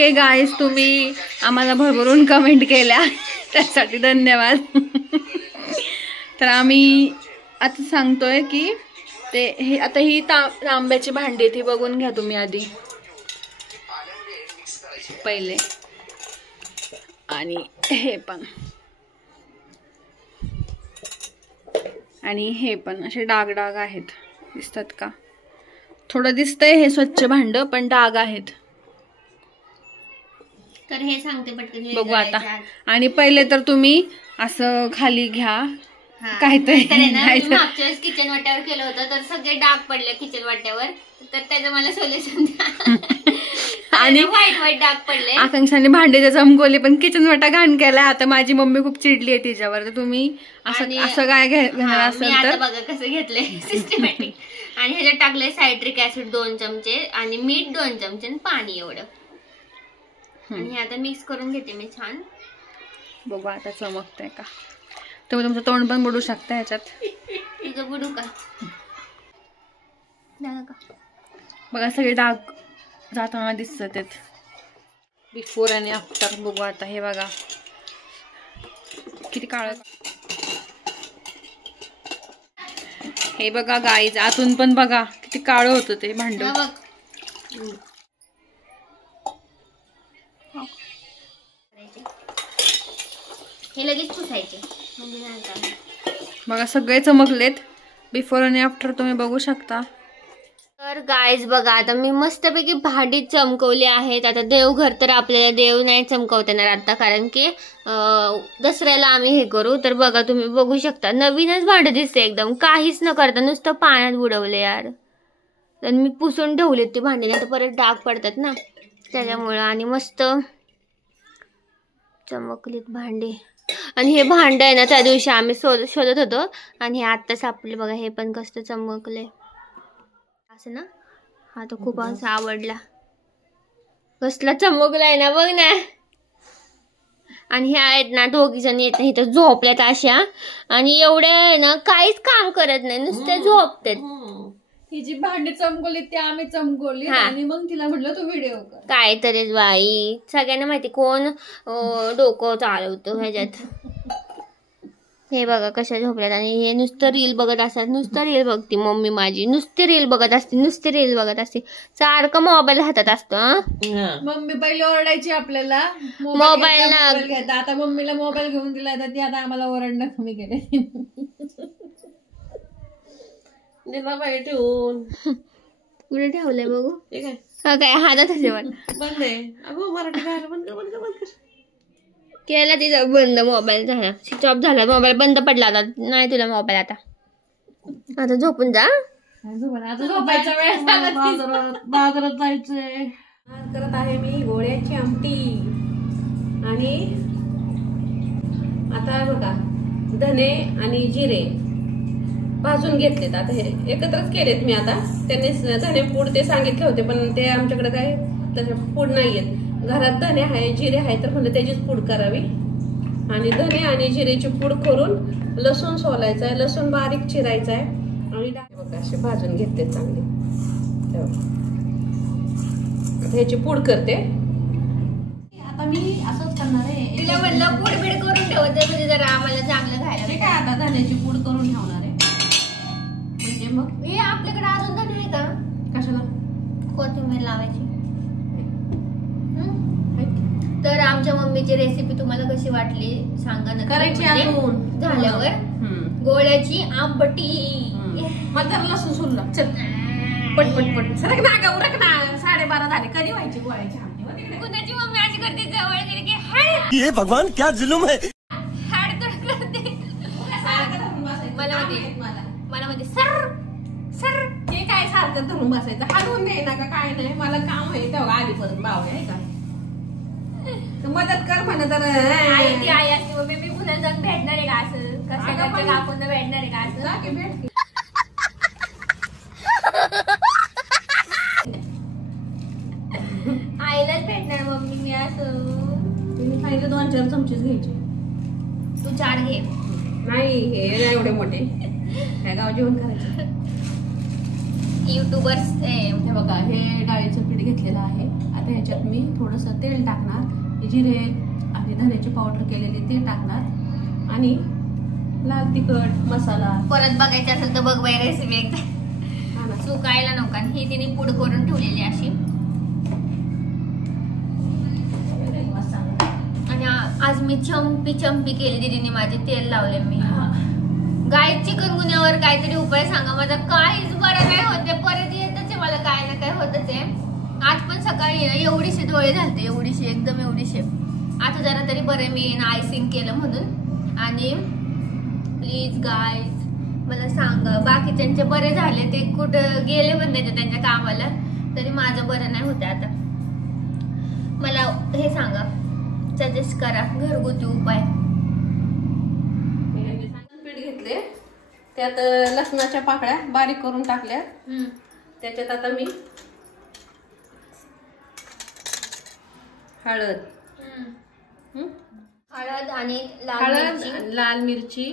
Okay guys, तुम्ही आम्हाला भरभरून कमेंट केल्या त्यासाठी धन्यवाद. तर आम्ही आता सांगतोय की ते हे आता ही तांब्याची भांडी ती बघून घ्या तुम्ही आधी पहिले. आणि हे पण आणि हे पण असे डाग डाग आहेत, दिसतात का? थोडं दिसतंय हे स्वच्छ भांड, पण डाग आहेत. तर हे सांगते पटकन बघू आता. आणि पहिले तर तुम्ही असं खाली घ्या काहीतरी. मागच्या वेळेस किचन वाट्यावर केलं होतं तर सगळे डाग पडले किचन वाट्यावर, तर त्याचं मला सोल्युशन द्या. आणि व्हाईट डाग पडले. आकांक्षाने भांडे चमकवले पण किचन वाटा घाण केलाय. आता माझी मम्मी खूप चिडली आहे तिच्यावर. तर तुम्ही असं काय घेणार असेल तर बघा कसं घेतलंय सिस्टमॅटिक. आणि ह्याच्यात टाकलंय सायट्रिक ऍसिड 2 चमचे आणि मीठ 2 चमचे आणि पाणी एवढं. आणि हे आता मिक्स करून घेते मी छान. बघू आता चमकतंय का. तुम्ही तुमचं तोंड पण बुडू शकता ह्याच्यात. तुझं बुडू का? बघा सगळे डाग जाताना दिसत आहेत. बिफोर आणि आफ्टर बघू आता. हे बघा किती काळं. हे बघा गाईज, आतून पण बघा किती काळं होतं ते भांड. हे लगेच पुसायचे. बघा सगळे चमकलेत. बिफोर आणि आफ्टर तुम्ही बघू शकता. तर गाईज बघा आता मी मस्तपैकी भांडी चमकवली आहेत. आता देवघर तर आपल्याला देव नाही चमकवता येणार आता, कारण की दसऱ्याला आम्ही हे करू. तर बघा तुम्ही बघू शकता नवीनच भांडं दिसते एकदम, काहीच न करता नुसतं पाण्यात बुडवले यार. तर मी पुसून ठेवले ते भांडे, नाही तर परत डाग पडतात ना त्याच्यामुळं. आणि मस्त चमकलीत भांडे. आणि हे भांड आहे ना त्या दिवशी आम्ही शोधत होतो आणि हे आत्ता सापडले बघा. हे पण कसं चमकले असं ना. हा तर खूप असं आवडला, कसला चमकलाय ना बघ ना. आणि हे आहेत ना दोघी जण येत नाही इथं झोपल्यात अशा, आणि एवढ्या आहे ना काहीच काम करत नाही, नुसते झोपतात. ही जी भांडी चमकवली ती आम्ही चमकवली आणि मग तिला म्हटलं तू व्हिडिओ कर. काय तरीच बाई, सगळ्यांना माहिती कोण डोकं चालवतो ह्याच्यात. हे बघा कशा झोपल्यात. आणि हे नुसतं रील बघत असतात. नुसतं रील बघते मम्मी माझी, नुसती रील बघत असते, नुसती रील बघत असते. सारखं मोबाईल हातात असतो. मम्मी पहिले ओरडायची आपल्याला मोबाईल ना. आता मम्मीला मोबाईल घेऊन दिला तर ती आता आम्हाला ओरडणं कमी केले. ठेवून कुठे ठेवलंय बघू. काय हातात बंद आहे. अगो मराठी बंद कर. केला तिचा बंद. मोबाईल झाला स्विच ऑफ झाला. मोबाईल बंद पडला आता. नाही तुला मोबाईल आता. आता झोपून जा. झोपायचा वेळ. बाजारात जायचंय. करत आहे मी गोळ्याची आमटी. आणि आता बघा धने आणि जिरे भाजून घेतलेत. आता हे एकत्रच केलेत मी. आता त्यांनी धने पूड ते सांगितले होते पण ते आमच्याकडे काय त्याच्या पूड नाहीयेत. घरात धने आहे जिरे आहे तर म्हणलं त्याचीच पूड करावी. आणि धने आणि जिरेची पूड करून लसूण सोलायचा आहे. लसूण बारीक चिरायचा आहे. आणि बघा असे भाजून घेतले चांगले. ह्याची पूड करते आता मी. असंच करणार आहे. तिला म्हणलं पूड बीड करून ठेवते म्हणजे जरा आम्हाला चांगलं खायला. ठीक आहे आता धन्याची पूड करून ठेवणार आहे. म्हणजे मग हे आपल्याकडे अजून धने आहे का? कशाला? कोथिंबीर लावायची. तर आमच्या मम्मीची रेसिपी तुम्हाला कशी वाटली सांगा ना. करायची अजून झाल्यावर गोळ्याची आंबटी. मला तर लसूण सोडला. चल पटपट सरक ना गा उरक ना. 12:30 झाले. कधी व्हायची गोळ्याची आमटी? कुणाची मम्मी अशी करते जवळ गेली की ये भगवान क्या जुलूम है. हाड तर करते. मला म्हणते सर सर. हे काय सारखं धरून बसायचं. हलवून नाही ना का काय नाही. मला काम आहे तेव्हा आली परत बावल्या आहे का. मदत कर म्हणा. तर आई असते मम्मी मी पुन्हा जग भेटणार आहे का असं. कसं काकून भेटणार आहे का असं. भेट आईलाच भेटणार मम्मी मी असं. तुम्ही खायला 2-4 चमचेच घ्यायचे. तू 4 घे. नाही हे एवढे मोठे. काय गाव जेवण करायचं. युट्यूबर्स हे बघा हे डाळीचं पीठ घेतलेलं आहे. आता आता ह्याच्यात मी थोडंसं तेल टाकणार, जिरे आणि धन्याची पावडर केलेली ते टाकणार आणि लाल तिखट मसाला. परत बघायचं असेल तर बघ बाई रेसिपी एकदा, चुकायला नको. आणि ही तिने पूड करून ठेवलेली अशी. आणि आज मी चंपी केली दीदीने माझी, तेल लावले मी. गाय चिकनगुन्यावर काहीतरी उपाय सांगा, माझा काहीच बरं नाही होते, परत येतच आहे मला काय ना काय होतच आहे. आज पण सकाळी एवढीशी डोळे झालते, एवढीशी एकदम एवढीशी. आता जरा तरी बरं मी आयसिंग केलं म्हणून. आणि प्लीज गाईज मला सांगा, बाकीच्यांचे बरे झाले ते कुठं गेले म्हणते त्यांच्या कामाला, तरी माझं बरं नाही होतं. आता मला हे सांगा, सजेस्ट करा घरगुती उपाय. पीठ घेतले, त्यात लसणाच्या पाकळ्या बारीक करून टाकल्या. त्याच्यात आता मी हळद आणि लाल मिरची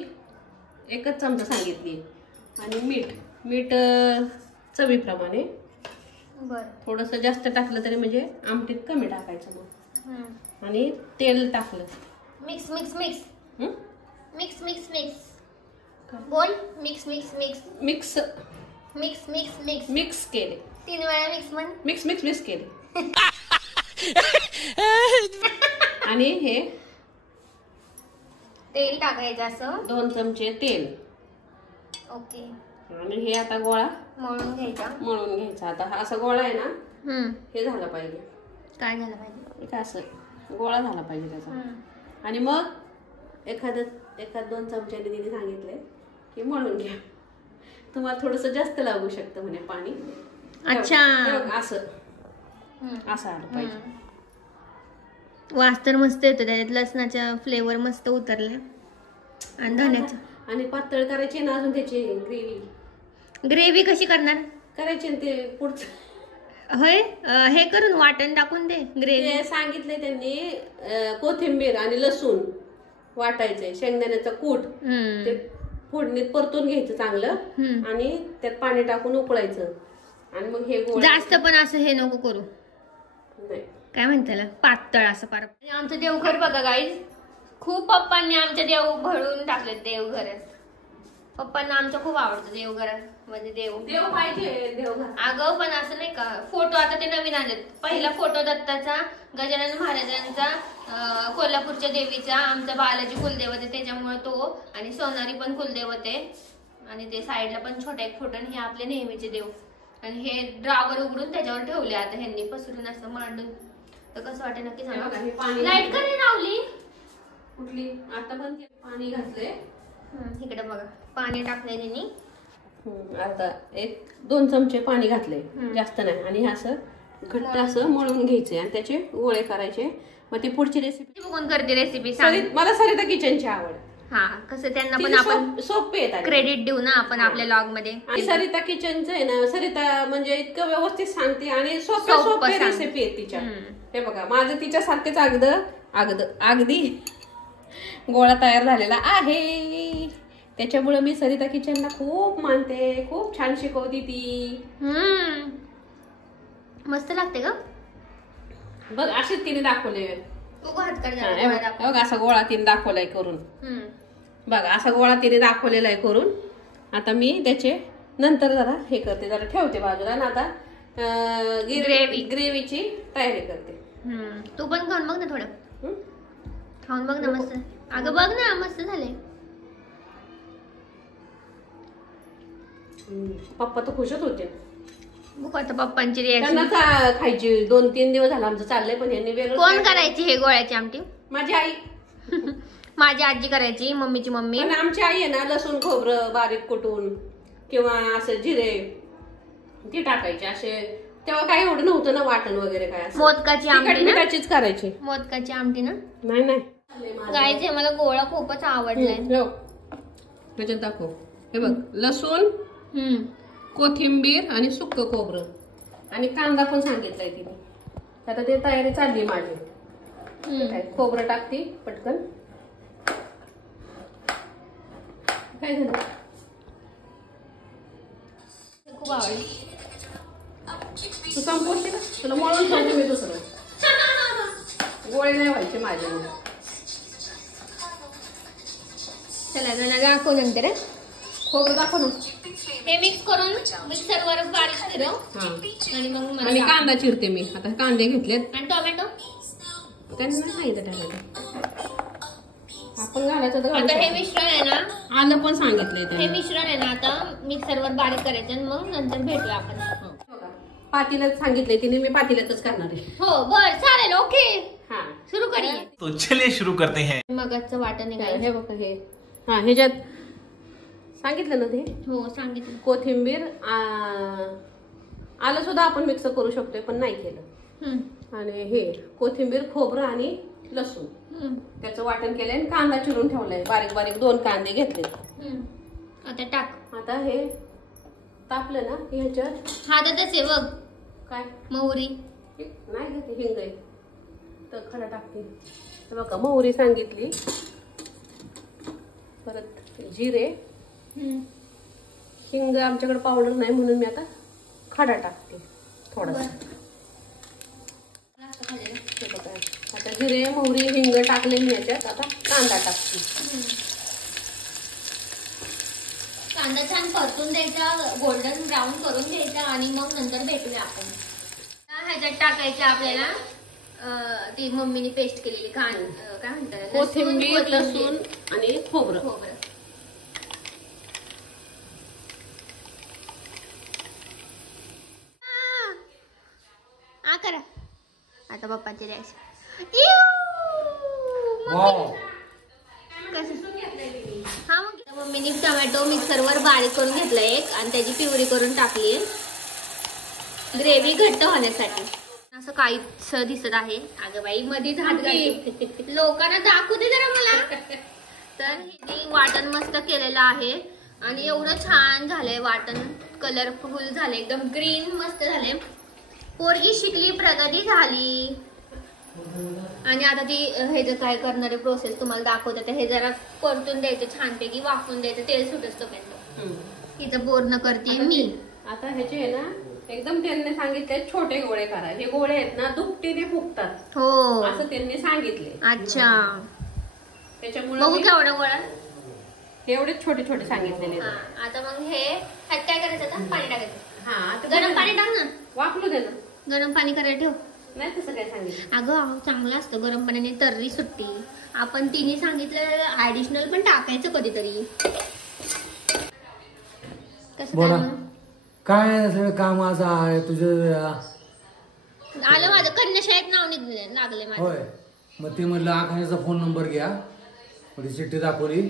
एकच चमचा सांगितली, आणि मीठ चवीप्रमाणे. थोडस जास्त टाकलं तरी म्हणजे आमटीत कमी टाकायचं मग. आणि तेल टाकलं. Mix mix mix mix mix mix बोल. Mix mix mix mix mix mix mix mix केले. 3 वेळा मिक्स म्हण. मिक्स मिक्स मिक्स केले. आणि हे तेल टाकायचं असं 2 चमचे तेल. ओके. आणि हे आता गोळा मळून घ्यायचा. आता हा असा गोळा आहे ना, हे झालं पाहिजे. काय झालं पाहिजे? असं गोळा झाला पाहिजे त्याचा. आणि मग एखाद 2 चमच्याने तिने सांगितलंय की मळून घ्या. तुम्हाला थोडस जास्त लागू शकतं म्हणे पाणी. अच्छा, असं आलं पाहिजे. वास तर मस्त येतो त्याच्यात, लसणाचा फ्लेवर मस्त उतरला आणि धण्याचा. आणि पातळ करायची ना अजून त्याची ग्रेव्ही कशी करणार? करायची ते पुढचं होय, हे करून वाटण टाकून दे ग्रेव्ही. सांगितलंय त्यांनी. कोथिंबीर आणि लसूण वाटायचंय, शेंगदाण्याचं कूट ते फोडणीत परतून घ्यायचं चांगलं, आणि त्यात पाणी टाकून उकळायचं. आणि मग हे जास्त पण असं हे नको करू, नाही काय म्हणते पातळ असं पार. आमचं देवघर बघा गाईज, खूप पप्पांनी आमच्या देव भरून टाकले देवघरात. पप्पांना आमचं खूप आवडतं देवघरात, म्हणजे देव पाहिजे देवघर. अगं पण असं नाही का, फोटो आता ते नवीन आलेत. पहिला फोटो दत्ताचा, गजानन महाराजांचा, कोल्हापूरच्या देवीचा, आमचा बालाजी कुलदैवत आहे त्याच्यामुळे तो, आणि सोनारी पण कुलदैवत आहे. आणि ते साईडला पण छोटा एक फोटो. आणि हे आपले नेहमीचे देव. आणि हे ड्रावर उघडून त्याच्यावर ठेवले आता ह्यांनी पसरून असं मांडून. तर कसं वाटतं नक्की सांगा. लाईट का नाही लावली? कुठली? आता पण पाणी घातलंय. इकडे बघा, पाणी टाकलंय त्यांनी. आता 1-2 चमचे पाणी घातले, जास्त नाही. आणि हे असं घट्ट असं मळून घ्यायचे आणि त्याचे गोळे करायचे. मग ती पुढची रेसिपी बघून करते रेसिपी. मला सरिता किचनची आवड. हा, कसं त्यांना पण आपण सोपे येतात, क्रेडिट देऊ ना आपण आपल्या लॉग मध्ये. आणि सरिता किचनचं आहे ना, सरिता म्हणजे इतकं व्यवस्थित सांगते आणि सोपे रेसिपी आहे तिच्या. हे बघा, माझं तिच्यासारखेच अगदी गोळा तयार झालेला आहे. त्याच्यामुळे मी सरिता किचनला खूप मानते. खूप छान शिकवती ती. मस्त लागते का बघ. अशीच तिने दाखवले. बघ असा गोळा तिने दाखवलाय करून. बघा, असा गोळा तिने दाखवलेला आहे करून. आता मी त्याचे नंतर जरा हे करते, जरा ठेवते बाजूला. आणि आता ग्रेव्हीची तयारी करते. तू पण खाऊन बघ ना, थोडं खाऊन बघ ना. मस्त. अगं बघ ना, मस्त झाले. पप्पा तर खुशच होते. आता पप्पांची रिॲक्शन खायची. 2-3 दिवस झाला आमचं चाललंय, पण यांनी वेगळं. कोण करायची हे गोळ्याची आमटी? माझी आई. माझी आजी करायची, मम्मीची मम्मी. पण आमची आई आहे ना, लसूण खोबरं बारीक कुटून किंवा असं जिरे ती टाकायची. असे तेव्हा काही एवढं नव्हतं ना वाटण वगैरे काय. मोदकाची आमटी मिठाचीच करायची. मोदकाची आमटी ना? नाही गायचे मला गोळा खूपच आवडलाय. त्याच्यात दाखव. हे बघ, लसूण, कोथिंबीर आणि सुक्क खोबरं आणि कांदा पण सांगितलाय तिने. आता ते तयारी चालली माझी. खोबरं टाकते पटकन. काय झालं? खूप आवडलं. तू संपवते का? तुला मळून सांगू मी दुसरं. गोळे नाही व्हायचे माझे. चला जरा दाखव नंतर हं. खोबरं दाखव ना. हे मिक्स करून मिक्सरवर बारीक फिरव हा. आणि मग मला आणि दाखव. कांदा चिरते मी आता. कांदे घेतलेत. आणि टोमॅटो त्यांनी नाही सांगितलं टोमॅटो. आपण घालायचं तर घालू आता हे शकतो. मिश्रण आहे ना, आलं पण सांगितलंय हे त्यांनी. मिश्रण आहे ना आता मिक्सरवर बारीक करायचं आणि मग नंतर भेटूया आपण. बघा, पातेल्यात सांगितलंय तिने. मी पातेल्यातच करणार आहे. हो बर चालेल ओके हा सुरू करूया. तो चलिए शुरू करते हैं. मगचं वाटण आहे काय? हे बघा हे. हा ह्याच्यात सांगितलं ना ते. हो सांगितलं. कोथिंबीर आलं सुद्धा आपण मिक्स करू शकतोय पण नाही केलं. आणि हे कोथिंबीर, खोबरं आणि लसूण त्याचं वाटण केलंय आणि कांदा चिरून ठेवलाय बारीक बारीक. 2 कांदे घेतले. आता टाक. आता हे तापलं ना ह्याच्यात हातातच आहे बघ काय मोहरी. नाही घेते हिंग आहे तर खडा टाकते. हे बघा मोहरी सांगितली. परत जिरे. हिंग आमच्याकडे पावडर नाही म्हणून मी आता खडा टाकते थोडासा. हे बघा आता जिरे, मोहरी, हिंग टाकले मी याच्यात. आता कांदा टाकते. कांदा छान परतून द्यायचा, गोल्डन ब्राऊन करून घ्यायचा आणि मग नंतर भेटूया आपण. ह्याच्यात टाकायचं आपल्याला ती मम्मीने पेस्ट केलेली काय म्हणतात कोथिंबीर, लसूण आणि खोबरं. खोबरं. करा आता पप्पाचे रिॲक्शन. हा मग मम्मीने टोमॅटो मिक्सरवर बारीक करून घेतला एक आणि त्याची प्युरी करून टाकली ग्रेव्ही घट्ट होण्यासाठी. असं काहीच दिसत आहे. अगं बाई मध्येच हात घालते. लोकांना दाखवू दे जरा मला. तर हे वाटण मस्त केलेलं आहे आणि एवढं छान झालंय वाटण. कलरफुल झालंय एकदम ग्रीन मस्त झालंय. पोरगी शिकली, प्रगती झाली. आणि आता ती हे जे काय करणारे प्रोसेस तुम्हाला दाखवते. हे जरा परतून द्यायचं छानपैकी, वाफवून द्यायचं तेल सुटत तोपर्यंत. हिचं बोलणं करते मी. आता ह्याचे आहे ना एकदम त्यांनी सांगितले छोटे गोळे करा. हे गोळे आहेत ना दुपटीने फुगतात हो असं त्यांनी सांगितले. अच्छा त्याच्यामुळे बघू केवढं गोळा. एवढे छोटे छोटे सांगितलेले. आता मग हे ह्यात काय करायचं आता पाणी टाकायचं. हा आता गरम पाणी टाक ना. वापरू दे ना. गरम पाणी करायला ठेव. नाही तसं काय सांगितलं. अगं चांगलं असतं गरम पाण्याने तर्री सुट्टी. आपण तिने सांगितलं ऍडिशनल पण टाकायचं कधीतरी. कसं बोला. काय काय सगळं काम आज आहे तुझं? आलं माझं कन्याशाळेत नाव लागले माझं. होय मग ते म्हणलं आखाण्याचा फोन नंबर घ्या. म्हणजे चिठ्ठी दाखवली,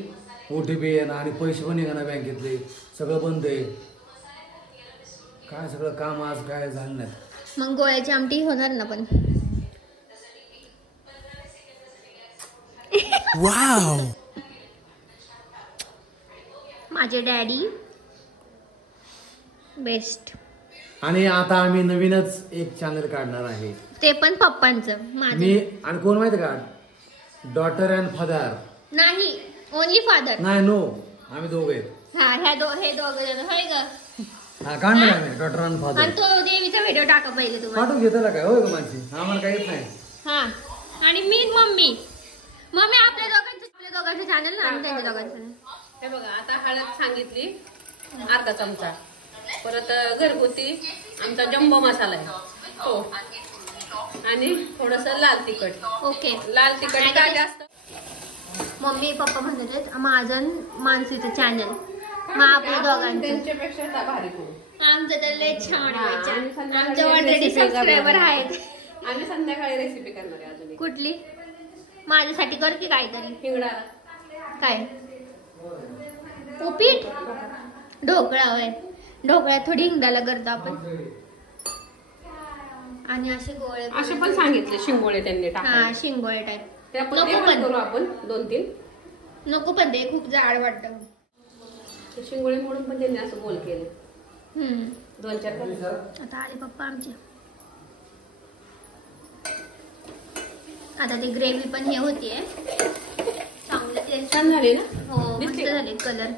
OTP येणं आणि पैसे पण येणार बँकेतले. सगळं बंद आहे. काय सगळं काम आज काय झालं नाही. मग गोळ्याची आमटी होणार ना पण. वाव. माझे डॅडी बेस्ट. आणि आता आम्ही नवीनच एक चॅनल काढणार आहे. ते पण पप्पांचं माझं मी आणि कोण माहिती का? Daughter and father. नाही ओनली फादर. नाही नो आम्ही दोघे. हा हे दोघं जण होय ग. हा काढणार आहे डॉटर अँड फादर. आणि तो देवीचा व्हिडिओ टाका पहिले तुम्हाला. पाठवून घेताला काय होय ग माझी? आम्हाला काही येत नाही. हा आणि मी मम्मी आपल्या दोघांचं चॅनल आणि त्यांच्या दोघांचं. हे बघा आता हळद सांगितली अर्धा चमचा. परत घरगुती आमचा जम्बो मसाला आहे तो. आणि थोडस लाल तिखट. ओके लाल तिखट का जास्त. मम्मी पप्पा म्हणतात माझं मानसीचं चॅनल मग आपल्या दोघांचं. त्यांच्यापेक्षा भारी करू. आमचं तर लय छान आहे. आणि संध्याकाळी आमचे ऑलरेडी recipe करणार सबस्क्रायबर आहे. आहेत. आम्ही संध्याकाळी रेसिपी करणार आहे अजून एक. कुठली? माझ्यासाठी कर की काहीतरी. हिंगडा काय उपीट ढोकळा होय. ढोकळ्यात थोडी हिंगाला करतो आपण. आणि असे गोळे असे पण सांगितले शिंगोळे त्यांनी हा टाकायला. शिंगोळे टाईप. ते आपण नको ते पण पण. करू आपण 2-3. नको पण ते खूप जाड वाटतं. ते शिंगोळे मोडून पण त्यांनी असं गोल केलं. 2-4 आता आले पप्पा आमचे. आता ती ग्रेव्ही पण हे होतीये चांगलं. छान झाले ना. हो मस्त दिसते का? झाले कलर.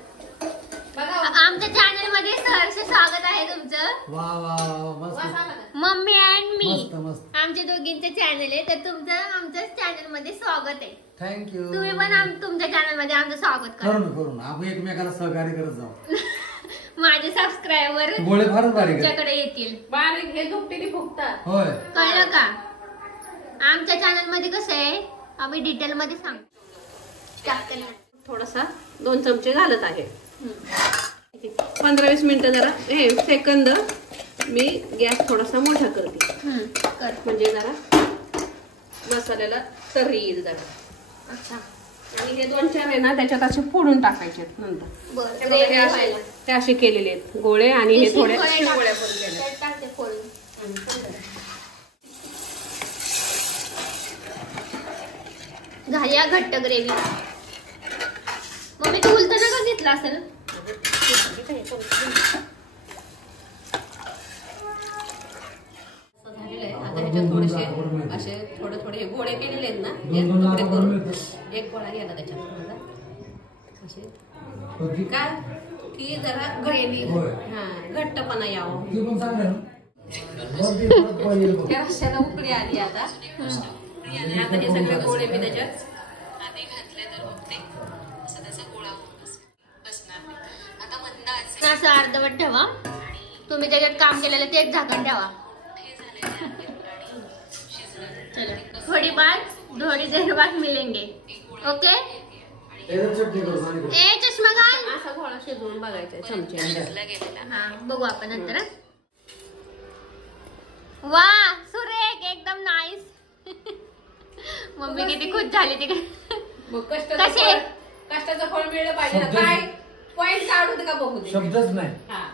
आमच्या चॅनल मध्ये सहर्ष स्वागत आहे तुमचं. वा वा वा मस्त मम्मी अँड मी मस्त मस्त. आमच्या दोघींचे चॅनल आहे, तर तुमचं आमच्या चॅनल मध्ये स्वागत आहे. थँक्यू. तुम्ही पण तुमच्या चॅनल मध्ये आमचं स्वागत करा. करू आपण एकमेकाला सहकार्य करत जाऊ. माझे सबस्क्रायबर गोळे फारच बारीक आहेत. तुमच्याकडे येतील. बारीक हे दुपटीने फुगतात. होय. कळलं का? आमच्या चॅनल मध्ये कसं आहे आम्ही डिटेल मध्ये सांगतो. थोडासा 2 चमचे घालत आहे. 15-20 मिनिटं जरा हे सेकंद मी गॅस थोडासा मोठा करते. कर. म्हणजे जरा मसाल्याला तर्री येईल जरा. अच्छा. आणि हे 2-4 आहे ना त्याच्यात असे फोडून टाकायचे नंतर. बरं. हे बघा, हे असे केलेले आहेत गोळे आणि हे थोड्या शिवगोळ्या पण केल्या. त्यात टाकते फोडून. झाली हा घट्ट ग्रेव्ही. मम्मी तू उलटं का घेतला असेल? आता ह्याच्यात थोडेसे असे थोडे गोळे केलेले आहेत ना, हे तुकडे करून एक गोळा घ्यायला त्याच्यात माझा असे काय की जरा ग्रेव्ही घट्टपणा यावं. त्या रश्याला उकळी आली आता. आणि आता हे सगळे गोळे मी त्याच्यात आधी घातले तर बघते असं त्याचा गोळा बसणार नाही. आता मंद असं अर्धवट ठेवा. तुम्ही त्याच्यात काम केलेलं ते एक झाकण ठेवा. थोड़ी बात थोड़ी देर बाद मिलेंगे. ओके. ए चष्मा घाल. असा गोळा शिजवून बघायचा चमच्याने. हा बघू आपण नंतर. वा सुरेख एकदम नाईस. मम्मी किती खुश झाली तिकडे. मग कसे कष्टाचं फळ मिळलं पाहिजे ना. काय पॉइंट काढू दे का बघू दे. शब्दच नाही. हा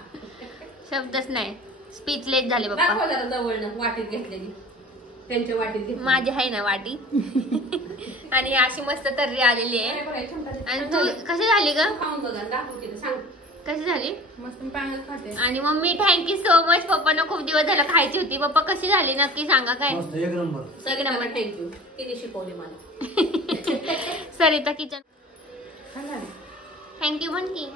शब्दच नाही. स्पीचलेस झाले पप्पा. दाखव जरा जवळनं वाटीत घेतलेली. त्यांच्या वाटीत घेतली. माझी आहे ना वाटी. आणि अशी मस्त तर्री आलेली आहे. आणि तू कशी झाली ग? खाऊन बघा दाखवते ना, सांग कशी झाली? मस्त चांगलं खाते. आणि मम्मी थँक्यू सो मच. पप्पांना खूप दिवस झाला खायची होती. पप्पा कशी झाली नक्की सांगा. काय मस्त एक नंबर. सगळ्यांना थँक्यू. तिने शिकवले मला. सरिता किचन थँक्यू म्हण की.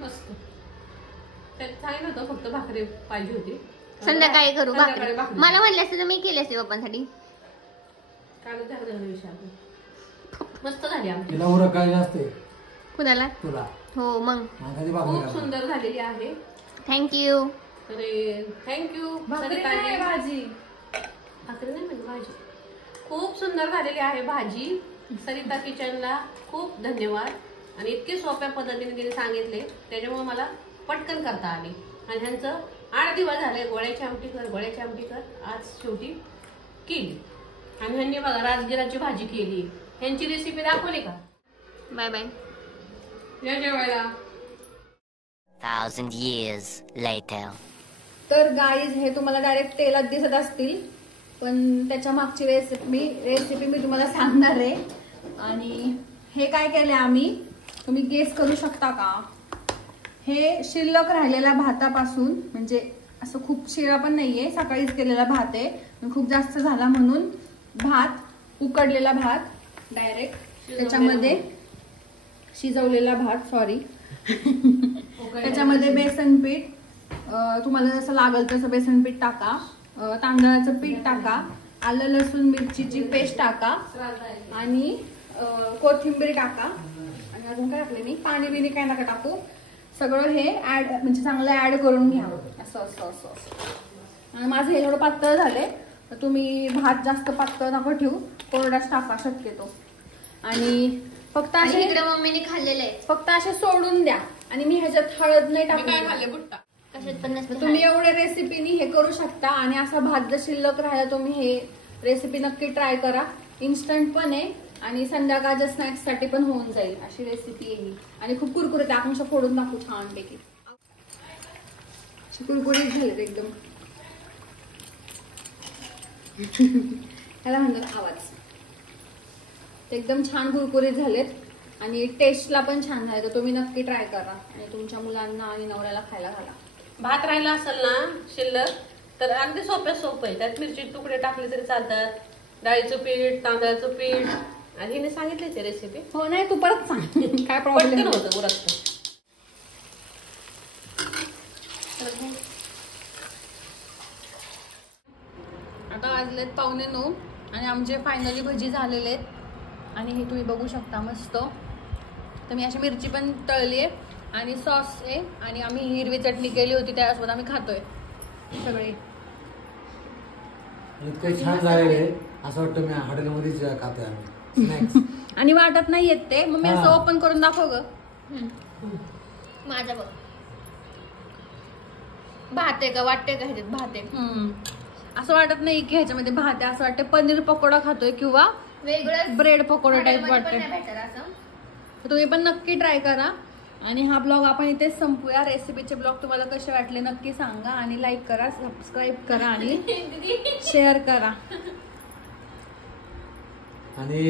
मस्त. त्यात सांगितलं होतं फक्त भाकरी पाहिजे होती. संध्याकाळी करू संध्याकाळी भाकरी. मला म्हणले असते तर मी केले असते पप्पांसाठी. काल झालं विषय आपण. मस्त झाली आमची. तिला उरकायला असते कुणाला? तुला. हो मग खूप सुंदर झालेली आहे. थँक्यू. तरी थँक्यू. भाजी भाकरी नाही म्हणजे भाजी. खूप सुंदर झालेली आहे भाजी. सरिता किचनला खूप धन्यवाद. आणि इतके सोप्या पद्धतीने तिने सांगितले त्याच्यामुळे मला पटकन करता आली. आणि ह्यांचं 8 दिवस झाले गोळ्याची आमटी कर. आज शेवटी केली. आणि ह्यांनी बघा राजगिराची भाजी केली. ह्यांची रेसिपी दाखवली का? Bye bye. या जेवायला. 1,000 years later. तर गाईज हे तुम्हाला डायरेक्ट तेलात दिसत असतील, पण त्याच्या मागची रेसिपी मी तुम्हाला सांगणार आहे. आणि हे काय केले आम्ही तुम्ही गेस करू शकता का? हे शिल्लक राहिलेल्या भातापासून, म्हणजे असं खूप शिळा पण नाहीये, सकाळीच केलेला भात आहे. खूप जास्त झाला म्हणून उकडलेला भात डायरेक्ट त्याच्यामध्ये शिजवलेला भात सॉरी त्याच्यामध्ये बेसन पीठ, तुम्हाला जसं लागल तसं बेसन पीठ टाका, तांदळाचं पीठ टाका, आलं लसूण मिरचीची पेस्ट टाका आणि कोथिंबीर टाका. आणि अजून काय टाकले मी पाणी बिणी काय नका टाकू. सगळं हे ऍड म्हणजे चांगलं ऍड करून घ्या असं असं असं असं. आणि माझं हे थोडं पातळ झालंय, तर तुम्ही भात जास्त पातळ नका ठेवू, कोरडाच टाका शक्यतो. आणि फक्त असे इकडे मम्मीने खाल्लेलं आहे. फक्त असे सोडून द्या. आणि मी ह्याच्यात हळद नाही टाकली. कशात पण नसतं. तुम्ही एवढ्या रेसिपीनी हे करू शकता. आणि असा भात जर शिल्लक राहिला तुम्ही हे रेसिपी नक्की ट्राय करा. इन्स्टंट पण आहे आणि संध्याकाळच्या स्नॅक्स साठी पण होऊन जाईल अशी रेसिपी आहे. आणि खूप कुरकुरीत आपण फोडून टाकू छानपैकी. कुरकुरीत झालेत एकदम. त्याला म्हणतात आवाज. एकदम छान कुरकुरीत झालेत आणि टेस्टला पण छान झाले. तर तुम्ही नक्की ट्राय करा आणि तुमच्या मुलांना आणि नवऱ्याला खायला घाला. भात राहिला असेल ना शिल्लक तर अगदी सोपं आहे. त्यात मिरची तुकडे टाकले तरी चालतात. डाळीचं पीठ, तांदळाचं पीठ आणि हिने सांगितलीच आहे रेसिपी. हो नाही तू परत सांग काय पटकन प्रॉब्लेम होतं उरकतं. आता वाजलेत 8:45 आणि आमचे फायनली भजी झालेले आहेत. आणि हे तुम्ही बघू शकता मस्त. तर मी अशी मिरची पण तळली आहे आणि सॉस आहे आणि आम्ही हिरवी चटणी केली होती त्यासोबत आम्ही खातोय सगळे. इतकं छान झालेलं आहे असं वाटतं मी हॉटेलमध्येच खातोय आम्ही स्नॅक्स. आणि वाटत नाही येत ते. मग मी असं हा. ओपन करून दाखव ग. माझा बघ भात आहे का वाटते का ह्याच्यात भात आहे. असं वाटत नाही की ह्याच्यामध्ये भात आहे. असं वाटतं पनीर पकोडा खातोय किंवा वेगळं ब्रेड पकोडा टाईप पण वाटतंय. नाही भेटत असं. तर तुम्ही पण नक्की ट्राय करा. आणि हा ब्लॉग आपण इथेच संपूया. रेसिपीचे ब्लॉग तुम्हाला कसे वाटले नक्की सांगा आणि लाईक करा, सबस्क्राईब करा आणि शेअर करा. आणि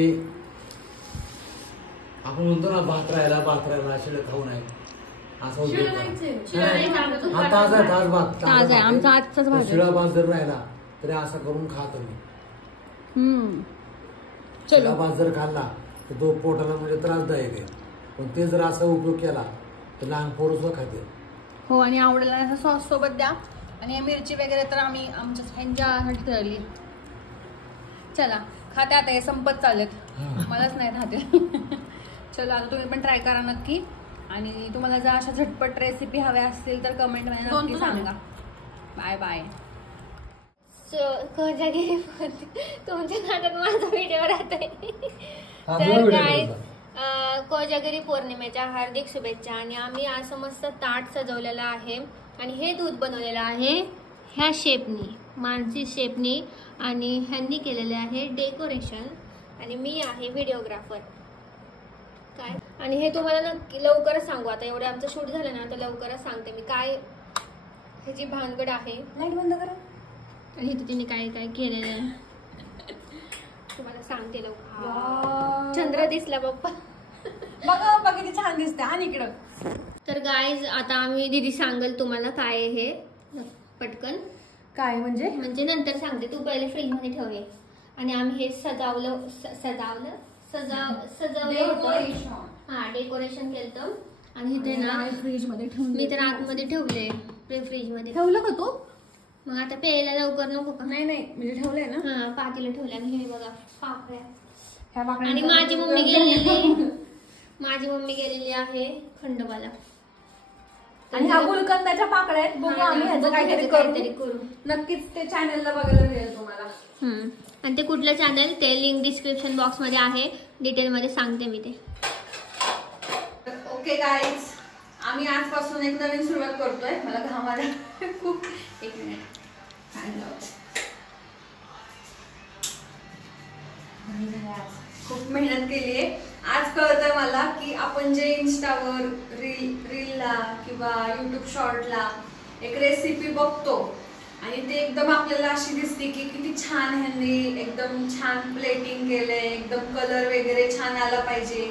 आपण म्हणतो ना भात राहिला शिळ खाऊ नये असं होतं. हा ताजा आहे, ताज भात ताजा आहे, आमचा आजचाच भात आहे. शिळा भात जर राहिला तरी असं करून खातो मी. शिळा चलो भात जर खाल्ला तर तो पोटाला म्हणजे त्रासदायक आहे. पण ते जर असा उपयोग केला तर लहान पोरं सुद्धा खाते. हो. आणि आवडेल असं सॉस सोबत द्या. आणि मिरची वगैरे तर आम्ही आमच्या ह्यांच्यासाठी ठरली. चला खाते आता. हे संपत चालेत. मलाच नाही खाते. चला आता तुम्ही पण ट्राय करा नक्की. आणि तुम्हाला जर अशा झटपट रेसिपी हव्या असतील तर कमेंटमध्ये नक्की सांगा. Bye bye. कोजागिरी तुमच्या नादात माझा व्हिडिओ राहतोय. हा, तर दोन video काय होता. कोजागिरी पौर्णिमेच्या हार्दिक शुभेच्छा. आणि आम्ही असं मस्त ताट सजवलेलं आहे आणि हे दूध बनवलेलं आहे ह्या शेपनी, मानसी शेपनी. आणि ह्यांनी केलेले आहे डेकोरेशन. आणि मी आहे व्हिडिओग्राफर काय. आणि हे तुम्हाला नक्की लवकरच सांगू. आता एवढं आमचं शूट झालं ना तर लवकरच सांगते मी काय ह्याची भानगड आहे. लाईट बंद करा. आणि इथे तिने काय काय केलेलं आहे तुम्हाला सांगते लवकर. चंद्र दिसला बाप्पा. बघा बाबा किती छान दिसते. आणि इकडं तर गाईज आता आम्ही दीदी सांगेल तुम्हाला काय आहे हे पटकन. काय म्हणजे नंतर सांगते. तू पहिले फ्रीज मध्ये ठेव हे. आणि आम्ही हे सजवलं होतं. हा डेकोरेशन केलं. आणि इथे ना फ्रीज मध्ये ठेवून मी तर आतमध्ये ठेवले फ्रीज मध्ये. ठेवलं का तू? मग आता प्यायला लवकर नको का. नाही म्हणजे ठेवलंय ना. हा पातेलं ठेवलं. आणि हे बघा पाकळ्या. ह्या बाकड्या आणि माझी मम्मी गेलेली आहे खंडोबाला. आणि ह्या गुलकंदाच्या पाकळ्या आहेत. बघू आम्ही ह्याचं काहीतरी करू. नक्कीच ते चॅनलला बघायला मिळेल तुम्हाला. आणि ते कुठलं चॅनल ते लिंक डिस्क्रिप्शन बॉक्स मध्ये आहे. डिटेल मध्ये सांगते मी ते. ओके गाईज, आम्ही आजपासून एक नवीन सुरुवात करतोय. मला घाम आला खूप. एक मिनिट. खूप मेहनत केली आहे. आज कळतंय मला की आपण जे इंस्टावर रीलला किंवा युट्यूब शॉर्टला एक रेसिपी बघतो आणि ते एकदम आपल्याला अशी दिसते की किती छान ह्यांनी एकदम छान प्लेटिंग केलंय, एकदम कलर वगैरे छान आला पाहिजे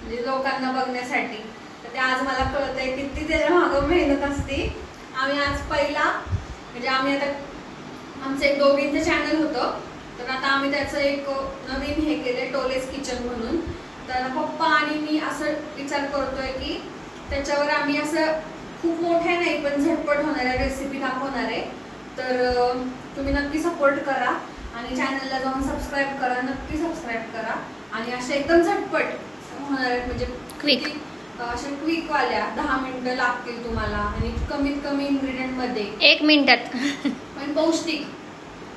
म्हणजे लोकांना बघण्यासाठी. तर ते आज मला कळतंय किती त्याच्या मागं मेहनत असते. आम्ही आज पहिला म्हणजे आम्ही आता आमचं एक दोघींचं चॅनल होतं. तर आता आम्ही त्याचं एक नवीन हे केलंय टोलेस किचन म्हणून. तर पप्पा आणि मी असं विचार करतोय की त्याच्यावर आम्ही असं खूप मोठ्या नाही पण झटपट होणाऱ्या रेसिपी दाखवणार आहे. तर तुम्ही नक्की सपोर्ट करा आणि चॅनलला जाऊन सबस्क्राईब करा. नक्की सबस्क्राईब करा. आणि अशा एकदम झटपट होणाऱ्या म्हणजे क्विक अशा क्विक वाल्या 10 मिनिटं लागतील तुम्हाला आणि कमीत कमी इन्ग्रेडियंट मध्ये 1 मिनिटात पण पौष्टिक.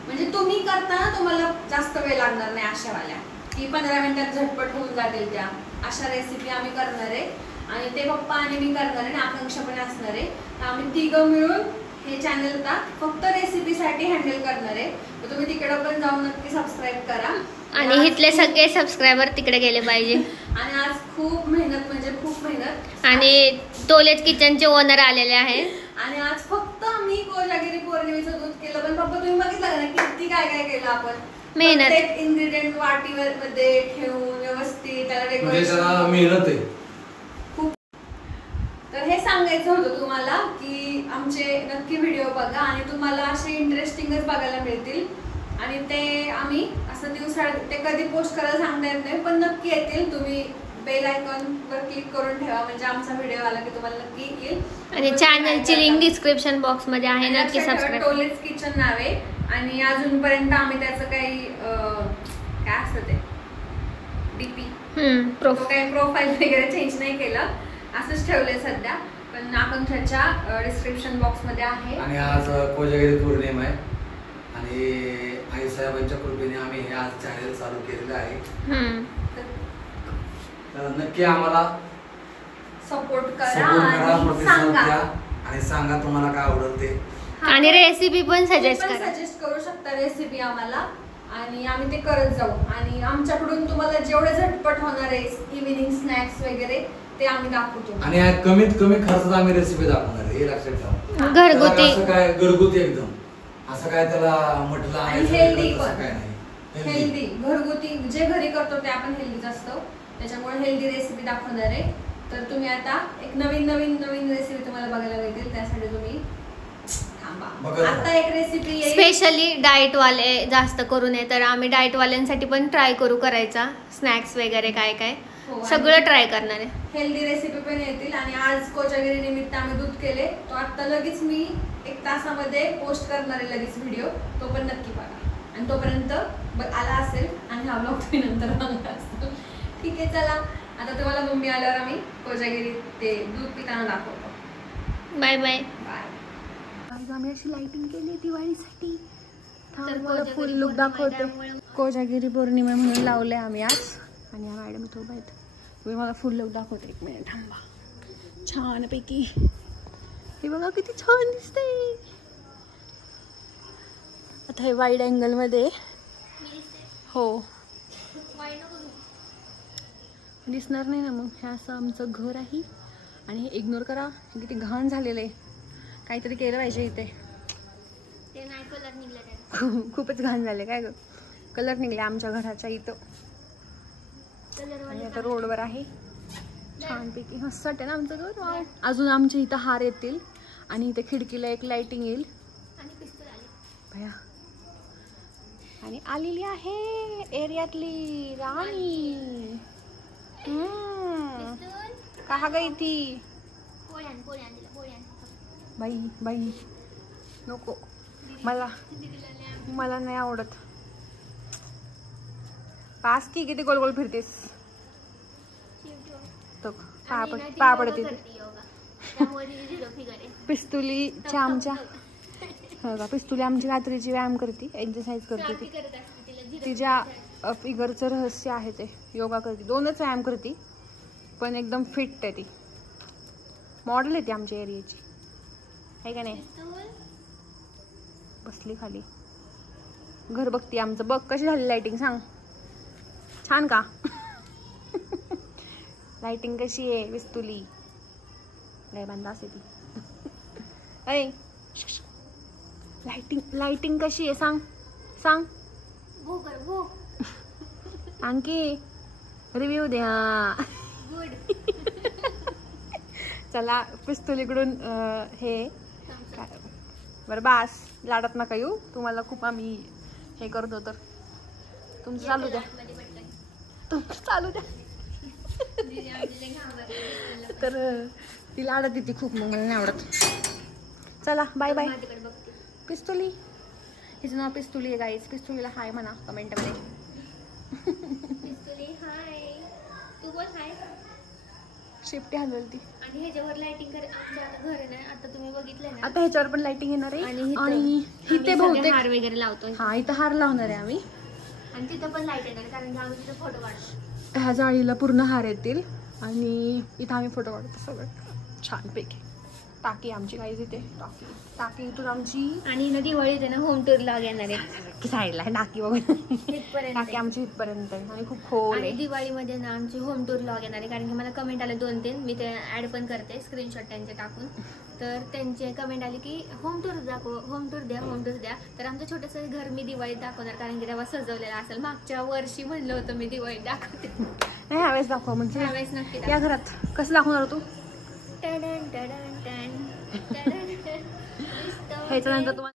म्हणजे तुम्ही करताना तुम्हाला जास्त वेळ लागणार नाही. अशा वाल्या की 15 मिनिटात झटपट होऊन जातील त्या अशा रेसिपी आम्ही करणार आहे. आणि ते पप्पा आणि मी करणार आहे आणि आकांक्षा पण असणार आहे. तर आम्ही तिघं मिळून हे चॅनल आता फक्त रेसिपीसाठी हँडल करणार आहे. तर तुम्ही तिकडे पण जाऊन नक्की सबस्क्राईब करा. आणि इथले सगळे सबस्क्रायबर तिकडे गेले पाहिजे. आणि आज खूप मेहनत म्हणजे खूप मेहनत. आणि टोलेस किचनचे ओनर आलेले आहे. आणि आज फक्त मी कोजागिरी पौर्णिमेचं दूध केलं. पण पप्पा तुम्ही बघितलं का किती काय काय केलं आपण. मेहनत. प्रत्येक इन्ग्रेडियंट वाटीवर मध्ये ठेवून व्यवस्थित त्याला डेकोरेशन मेहनत आहे. तर हे सांगायचं होतं तुम्हाला की आमचे नक्की व्हिडिओ बघा आणि तुम्हाला असे इंटरेस्टिंगच बघायला मिळतील. आणि ते आम्ही असं दिवसाळ ते कधी पोस्ट करायला सांगता येत नाही, पण नक्की येतील. तुम्ही बेल आयकॉन वर क्लिक करून ठेवा, म्हणजे आमचा व्हिडिओ आला की तुम्हाला नक्की येईल. आणि चॅनलची लिंक डिस्क्रिप्शन बॉक्स मध्ये आहे, नक्की सबस्क्राईब. टोलेज किचन नाव आहे. आणि अजूनपर्यंत आम्ही त्याचं काही काय असतं ते डीपी तो काही प्रोफाईल वगैरे चेंज नाही केलं, असंच ठेवलंय सध्या. पण आकांक्षाच्या डिस्क्रिप्शन बॉक्स मध्ये आहे. आणि आज कोजागिरी पौर्णिमा आहे आणि आई साहेबांच्या कृपेने आम्ही हे आज चॅनल चालू केलेलं आहे. तर नक्की आम्हाला सपोर्ट करा प्रतिसाद सांगा. द्या आणि सांगा तुम्हाला काय आवडेल ते. आणि रेसिपी पण सजेस्ट करा. सजेस्ट करू शकता रेसिपी आम्हाला, आणि आम्ही ते करत जाऊ. आणि आमच्याकडून तुम्हाला जेवढे झटपट होणार आहे इव्हिनिंग स्नॅक्स वगैरे ते आम्ही दाखवतो. आणि कमीत कमी खर्चात आम्ही रेसिपी दाखवणार आहे, हे लक्षात ठेवा. घरगुती असं काय घरगुती एकदम असं काय त्याला म्हटलं आणि हेल्दी आहे पण. काय नाही. हेल्दी घरगुती जे घरी करतो ते आपण हेल्दीच असतो, त्याच्यामुळे हेल्दी रेसिपी दाखवणार आहे. तर तुम्ही आता एक नवीन नवीन नवीन रेसिपी तुम्हाला बघायला मिळतील, त्यासाठी तुम्ही थांबा. आता एक रेसिपी स्पेशली डाएट वाले जास्त करू नये, तर आम्ही डाएट वाल्यांसाठी पण ट्राय करू करायचा. स्नॅक्स वगैरे काय काय सगळं ट्राय करणार आहे. हेल्दी रेसिपी पण येतील. आणि आज कोजागिरी निमित्त आम्ही दूध केले, तो आता लगेच मी 1 तासामध्ये पोस्ट करणार आहे लगेच व्हिडिओ, तो पण नक्की बघा. आणि तोपर्यंत आला असेल आणि हा ब्लॉग तुम्ही नंतर बघला असेल. ठीक आहे, चला आता तुम्हाला मम्मी आल्यावर आम्ही कोजागिरी ते दूध पिताना दाखवतो. Bye bye. आम्ही अशी लाइटिंग केली दिवाळीसाठी. मला फुल लुक दाखवते. कोजागिरी पौर्णिमा म्हणून लावले आम्ही आज. आणि या मॅडम इथं उभा आहेत. तुम्ही मला फुल लुक दाखवते, 1 मिनिट थांबा. छानपैकी हे बघा किती छान दिसतंय. आता हे वाईड अँगल मध्ये हो दिसणार नाही ना, मग हे असं आमचं घर आहे. आणि हे इग्नोर करा, हे किती घाण झालेलं आहे. काहीतरी केलं पाहिजे इथे. ते नाही कलर निघला, खूपच घाण झाले. काय ग, कलर निघले आमच्या घराच्या इथं. आणि आता रोडवर आहे छानपैकी. मस्त वाटते ना आमचं घर. वाव. अजून आमच्या इथं हार येतील आणि इथे खिडकीला एक लाइटिंग येईल. भया आणि आलेली आहे एरियातली राणी. कहा गई थी बाई बाई. नको, मला नाही आवडत. पास की किती गोल गोल फिरतेस. पाय पडते पिस्तुलीच्या आमच्या पिस्तुली आमची रात्रीची व्यायाम करते, एक्सरसाइज करते ती. तिच्या फिगरचं रहस्य आहे ते. योगा करते, 2च व्यायाम करते, पण एकदम फिट आहे ती. मॉडेल आहे ती आमच्या एरियाची, आहे का नाही. बसली खाली, घर बघते आमचं. बघ कशी झाली लाइटिंग, सांग. छान का लाइटिंग कशी आहे पिस्तुली. लय बांधा असे ती. अरे लाइटिंग कशी आहे सांग सांग सांग की रिव्ह्यू द्या. चला पिस्तुलीकडून हे बरं बास, लाडात नका येऊ. तुम्हाला खूप आम्ही हे करतो, तर तुमचं चालू द्या, तुमचं चालू द्या. तर ती लाडत येते खूप, मग मला नाही आवडत. चला बाय बाय. पिस्तुली, हिचं नाव पिस्तुली आहे गाईज. पिस्तुलीला हाय म्हणा कमेंटमध्ये. तू बोल हाय. शेपटी हलवली. आणि ह्याच्यावर लाइटिंग कर. आमचं आता घर आहे ना, आता तुम्ही बघितलंय ना, आता ह्याच्यावर पण लाइटिंग येणार आहे. आणि इथे बहुतेक हार वगैरे लावतो. हा, इथं हार लावणार आहे आम्ही. आणि तिथं पण लाईट येणार, कारण की आम्ही तिथं फोटो काढतो. ह्या जाळीला पूर्ण हार येतील आणि इथं आम्ही फोटो काढतो सगळं छानपैकी. टाकी आमची काही इथे, टाकी इथून आमची. आणि ना दिवाळीत आहे ना होम टूर ला येणार आहे. साईडला टाकी वगैरे. टाकी आमची इथपर्यंत आहे आणि खूप खोल आहे. दिवाळीमध्ये ना आमची होम टूर लॉग येणार आहे, कारण की मला कमेंट आले 2-3. मी ते ऍड पण करते, स्क्रीनशॉट त्यांचे टाकून. तर त्यांचे कमेंट आले की होम टूर दाखव, होम टूर द्या. तर आमचं छोटंसं घर मी दिवाळीत दाखवणार, कारण की तेव्हा सजवलेलं असेल. मागच्या वर्षी म्हणलं होतं मी दिवाळीत दाखवते, नाही ह्यावेळेस दाखव. म्हणजे ह्यावेळेस नक्की या घरात कसं दाखवणार तू. ह्याच्यानंतर तुम्हाला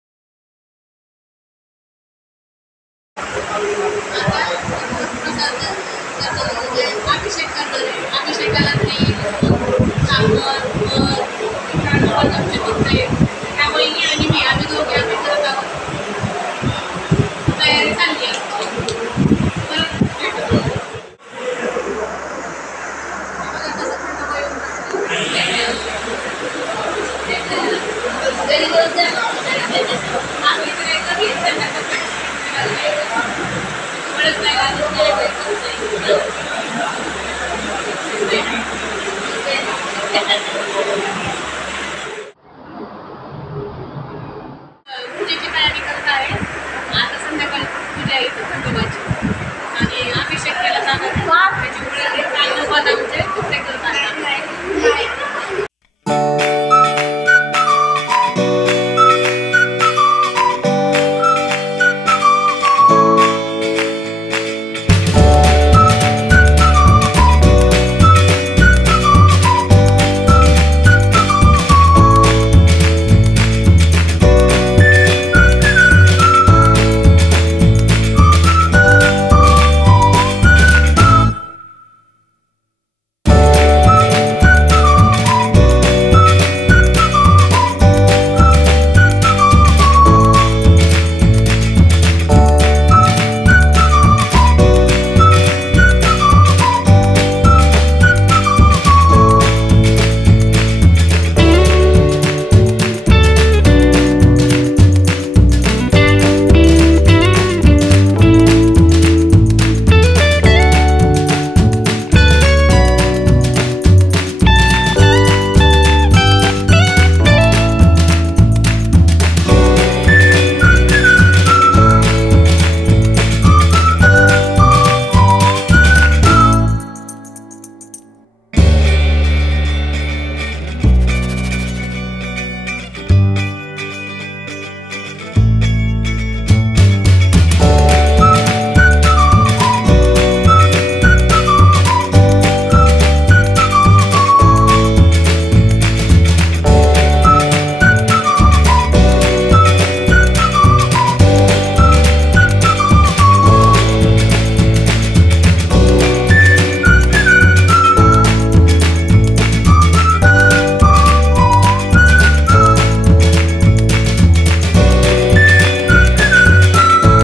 अभिषेक करणार आहे. अभिषेकाला तेल, साखर, मध, आमचे होते. त्या वहिनी आणि मी आम्ही दोघे आम्ही करत आहोत. तयारी चालली आहे. परत भेटू. Thank you.